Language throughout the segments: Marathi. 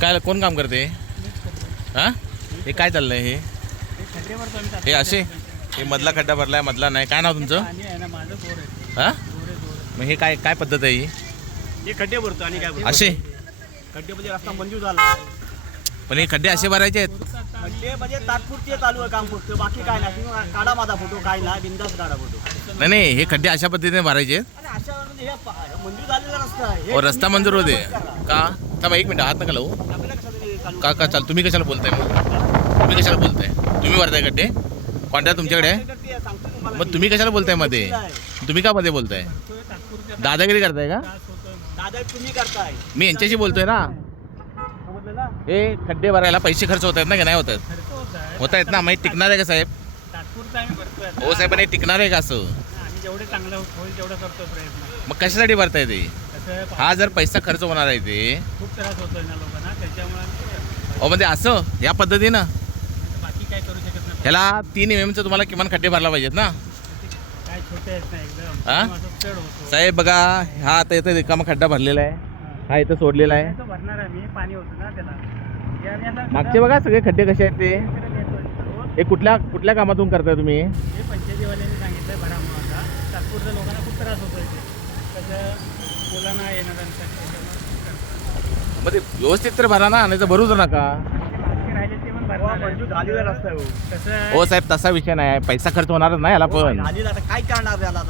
काय कोण काम करते? हा? हे काय चाललंय हे? हे असे? हे मधला खड्डा भरलाय मधला नाही. काय नाव तुमचं? आहे हा? आहे मग हे काय काय पद्धत आहे ही? हे खड्डे भरतो आणि काय भरतो? असे? खड्डे म्हणजे रस्ता मंजूर झाला. पण हे खड्डे असे भरायचे आहेत? खड्डे म्हणजे तात्पुरते चालू आहे काम फक्त बाकी काय नाही. तुम्ही काढा माझा फोटो काय नाही. बिंदास काढा फोटो. नाही नाही हे खड्डे अशा पद्धतीने भरायचे आहेत? अशा म्हणजे हे प- मंजूर झालेला रस्ता आहे. हे ओ रस्ता मंजूर होते. का? थांबा एक मिनिट हात नका लावू. का का चाल तुम्ही कशाला बोलताय मग? तुम्ही कशाला बोलताय? तुम्ही भरताय खड्डे कॉन्ट्रॅक्ट तुमच्याकडे? आहे मग तुम्ही कशाला बोलतायमध्ये? तुम्ही का मध्ये बोलताय? दादागिरी करताय का? मी यांच्याशी बोलतोय ना. हे खड्डे भरायला पैसे खर्च होत आहेत ना की नाही होत? आहेत होत आहे होत आहेत ना मग टिकणार आहे का साहेब? आता. हो साहेब हे टिकणार आहे का असं? मग कशासाठी भरताय ते? हा जर पैसा खर्च होणार आहे ते. खूप त्रास होतोय ना लोकांना त्याच्यामुळे. अहो म्हणजे असं या पद्धतीनं. बाकी काय करू शकत नाही. ह्याला तीन एम एमचं तुम्हाला किमान खड्डे भरला पाहिजेत ना. काय छोटे आहेत ना एकदम? असं चढ होतो. साहेब बघा हा आता इथं रिकामा खड्डा भरलेला आहे. हा. इथं सोडलेला आहे. भरणार आहे मी पाणी होतं ना त्याला. हे आम्ही आता मागचे बघा सगळे खड्डे कसे आहेत ते. इकडे. हे कुठल्या कुठल्या कामातून करताय तुम्ही? हे पंचायतीवाल्यांनी सांगितलं भरा म्हणून आता. तात्पुरत्या लोकांना खूप त्रास होतोय ते. कसं मुलांना मग ते व्यवस्थित तर भरा ना नाही तर भरूच नका. बाकी राहिले ते पण भरणार आहे. कसं हो साहेब तसा विषय नाही पैसा खर्च होणारच नाही याला पण. काय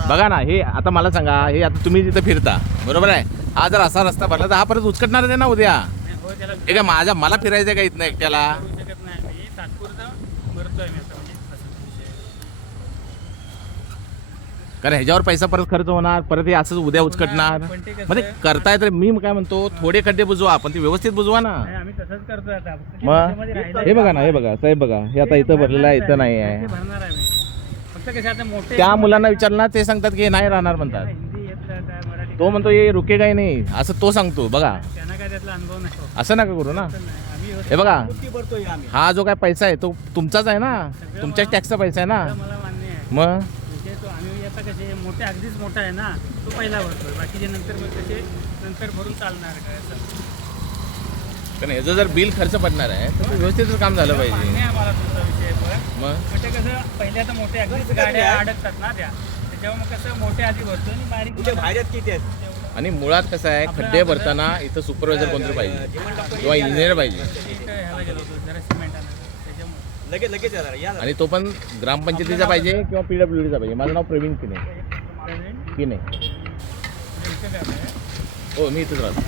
बघा ना हे आता मला सांगा हे आता तुम्ही तिथं फिरता बरोबर आहे? हा जर असा रस्ता भरला तर हा परत उचकटणारच आहे ना उद्या? नाही, हो त्याला हे काय माझ्या मला फिरायचं आहे का इथनं एकट्याला करू शकत नाही मी तात्पुरतं भरतोय मी आता म्हणजे असं विषय कारण ह्याच्यावर पैसा परत खर्च होणार परत हे असंच उद्या उचकटणार. पण ते कसं- म्हणजे करताय तर मी काय म्हणतो थोडे खड्डे बुजवा पण ते व्यवस्थित बुजवा ना. नाही आम्ही तसंच करतोय आता. फक्त ते मग. हे बघा ना हे बघा साहेब बघा. हे आता इथं भरलेलं आहे इथं नाही ते आहे भरणार आहे मी. फक्त कसं आता मोठे त्या मुलांना विचारलं ना ते सांगतात की हे नाही राहणार म्हणतात. हिंदी येत नाही, काय मराठी तो म्हणतो ये रुके काही नाही. असं तो सांगतो बघा. त्यांना काय त्यातला अनुभव नाही. हो. असं नका करू ना. असं नाही. आम्ही व्यवस्थित हे बघा. भरतोय आम्ही. हा जो काय पैसा आहे तो तुमचाच आहे ना. तुमच्याच टॅक्सचा पैसा आहे ना. सगळं मला मान्य आहे. मग? आता कसे मोठे अगदीच मोठा आहे ना तो पहिला भरतोय. बाकीचे नंतर मग कसे नंतर भरून चालणार काय असं. पण ह्याचं जर बिल खर्च पडणार आहे तर ते व्यवस्थितच काम झालं मान्य पाहिजे. आहे मला तुमचा विषय पण. मग? म्हणजे कसं पहिले आता मोठे अगदीच गाड्या अडकतात ना त्या. त्याच्यामुळे मग कसं मोठे आधी भरतो आणि बारीक बाहेर किती आहेत? आणि मुळात कसं आहे खड्डे भरताना इथं सुपरवायझर कोणतरी पाहिजे. किंवा इंजिनियर पाहिजे ह्याला गेलो होतो जरा सिमेंट आणायला लगेच लगेच या आणि तो पण ग्रामपंचायतीचा पाहिजे किंवा पीडब्ल्यू डीचा पाहिजे? माझं नाव प्रवीण किने. किने? हो मी इथंच राहतो.